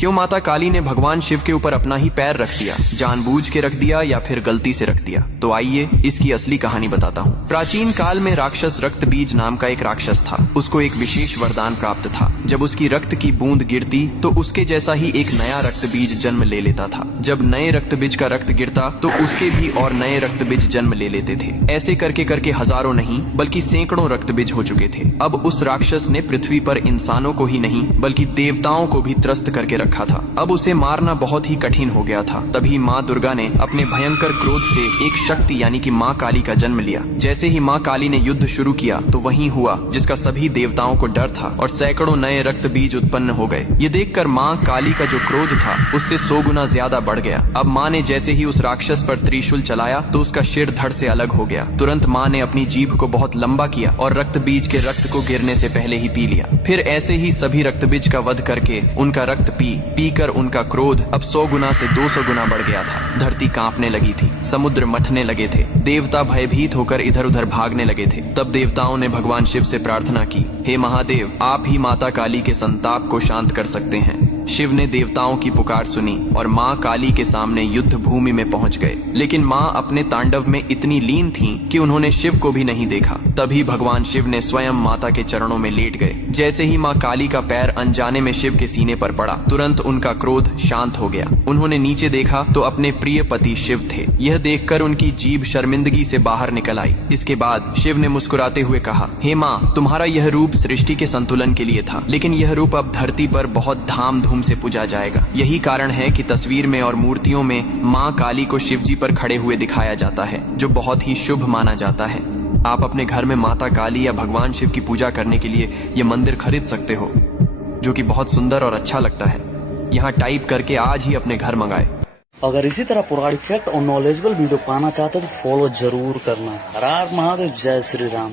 क्यों माता काली ने भगवान शिव के ऊपर अपना ही पैर रख दिया? जानबूझ के रख दिया या फिर गलती से रख दिया? तो आइए इसकी असली कहानी बताता हूँ। प्राचीन काल में राक्षस रक्त बीज नाम का एक राक्षस था। उसको एक विशेष वरदान प्राप्त था। जब उसकी रक्त की बूंद गिरती तो उसके जैसा ही एक नया रक्त बीज जन्म ले लेता था। जब नए रक्त बीज का रक्त गिरता तो उसके भी और नए रक्त बीज जन्म ले लेते थे। ऐसे करके करके हजारों नहीं बल्कि सैकड़ों रक्त बीज हो चुके थे। अब उस राक्षस ने पृथ्वी पर इंसानों को ही नहीं बल्कि देवताओं को भी त्रस्त करके रखा था। अब उसे मारना बहुत ही कठिन हो गया था। तभी माँ दुर्गा ने अपने भयंकर क्रोध से एक शक्ति यानी कि माँ काली का जन्म लिया। जैसे ही माँ काली ने युद्ध शुरू किया तो वही हुआ जिसका सभी देवताओं को डर था और सैकड़ों नए रक्त बीज उत्पन्न हो गए। ये देखकर माँ काली का जो क्रोध था उससे 100 गुना ज्यादा बढ़ गया। अब माँ ने जैसे ही उस राक्षस पर त्रिशूल चलाया तो उसका सिर धड़ से अलग हो गया। तुरंत माँ ने अपनी जीभ को बहुत लंबा किया और रक्त बीज के रक्त को गिरने से पहले ही पी लिया। फिर ऐसे ही सभी रक्त बीज का वध करके उनका रक्त पीकर उनका क्रोध अब 100 गुना से 200 गुना बढ़ गया था। धरती कांपने लगी थी, समुद्र मथने लगे थे, देवता भयभीत होकर इधर उधर भागने लगे थे। तब देवताओं ने भगवान शिव से प्रार्थना की, हे महादेव, आप ही माता काली के संताप को शांत कर सकते हैं। शिव ने देवताओं की पुकार सुनी और माँ काली के सामने युद्ध भूमि में पहुंच गए। लेकिन माँ अपने तांडव में इतनी लीन थीं कि उन्होंने शिव को भी नहीं देखा। तभी भगवान शिव ने स्वयं माता के चरणों में लेट गए। जैसे ही माँ काली का पैर अनजाने में शिव के सीने पर पड़ा, तुरंत उनका क्रोध शांत हो गया। उन्होंने नीचे देखा तो अपने प्रिय पति शिव थे। यह देखकर उनकी जीभ शर्मिंदगी से बाहर निकल आई। इसके बाद शिव ने मुस्कुराते हुए कहा, हे माँ, तुम्हारा यह रूप सृष्टि के संतुलन के लिए था, लेकिन यह रूप अब धरती पर बहुत धाम धूम से पूजा जाएगा। यही कारण है कि तस्वीर में और मूर्तियों में माँ काली को शिव जी पर खड़े हुए दिखाया जाता है, जो बहुत ही शुभ माना जाता है। आप अपने घर में माता काली या भगवान शिव की पूजा करने के लिए ये मंदिर खरीद सकते हो, जो कि बहुत सुंदर और अच्छा लगता है। यहाँ टाइप करके आज ही अपने घर मंगाए। अगर इसी तरह पुरानी फैक्ट और नॉलेजेबल वीडियो पाना चाहते हो तो फॉलो जरूर करना। हर हर महादेव, जय श्री राम।